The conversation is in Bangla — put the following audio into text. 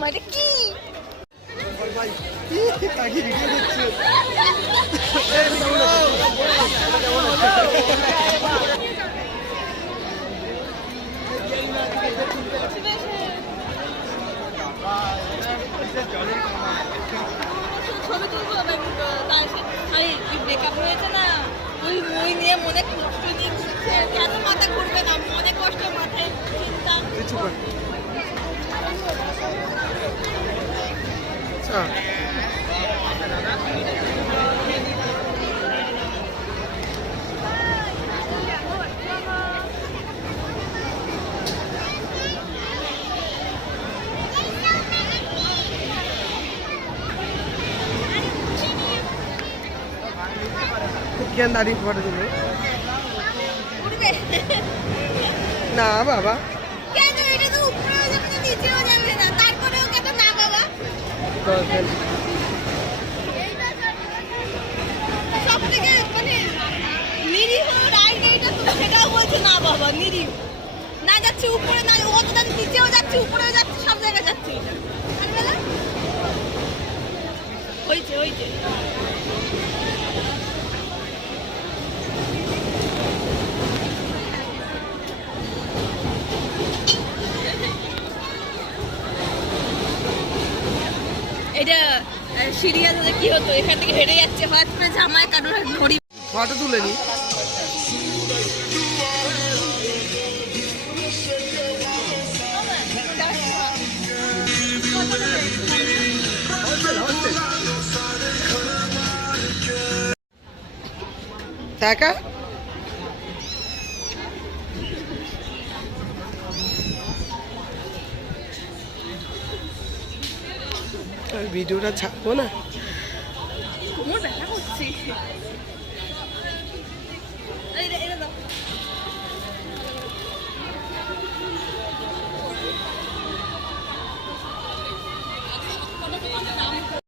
মা এটা কি? ভাই কি কাকি ভিডিও করছে? ছবি তুলবো ব্রেকআপ হয়েছে না, ওই ওই নিয়ে মনে কষ্ট নিয়ে ঘুরছে। কেন মাথা ঘুরবে না, মনে কষ্ট মাথায় চিন্তা। কিছু কর আচ্ছা কেন দাঁড়িয়ে ফটো তুলবে উঠবে না বাবা কেন? এটা তো উপরেও যাবে না, নিচেও যাবে না, তারপরেও কেন না বাবা? সব থেকে মানে নিরীহ রাইড এইটা, তো সেটাও বলছে না বাবা নিরীহ। না যাচ্ছে উপরে, না ও তো নিচেও যাচ্ছে, উপরেও যাচ্ছে, সব জায়গায় যাচ্ছে। আর বলো হয়েছে হয়েছে। এটা সিরিয়াল হলে কি হতো, এখান থেকে হেঁটে যাচ্ছে, হঠাৎ করে জামায় কারোর ধরি। ফটো তুলে নি টাকা ভিডিওটা ছাড়বো না। কোমর ব্যথা করছে।